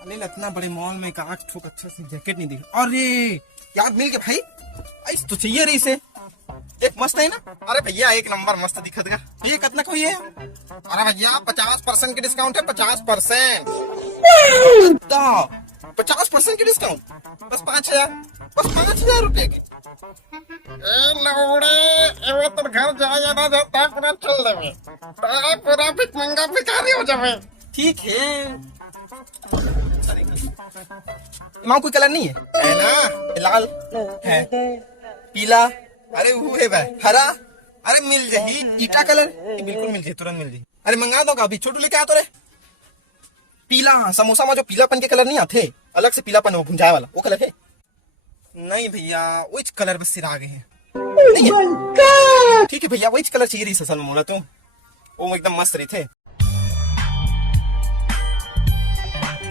अरे इतना बड़े मॉल में एक आठ ठोक अच्छा सी जैकेट नहीं दिखा। अरे यार मिल गया भाई, ऐस तो चाहिए रही से एक मस्त है ना। अरे भैया एक नंबर मस्त दिखत गा। ये कितना को ये? अरे भैया 50% की डिस्काउंट है। 50%? 50% की डिस्काउंट? बस 5,000, बस 5,000 रुपए के। लौड़े एवे तो घर जाया ना जाता पूरा चल देवे, पूरा भिखमंगा भिखारी हो जावे। ठीक है, माँ कोई कलर नहीं है ना? लाल है, पीला, अरे वो है भाई हरा, अरे मिल जाही ईटा कलर, बिल्कुल मिल जाही, तुरंत मिल जाही। अरे मंगा दो अभी, छोटू लेके आ तो रे। पीला समोसा में जो पीलापन के कलर नहीं आते, अलग से पीलापन है वो भुंजाए वाला, वो कलर है? नहीं भैया वही कलर बस सिरा गए हैं। नहीं है? ठीक है भैया वही कलर चाहिए रही सल मोला तो, वो एकदम मस्त रही थे।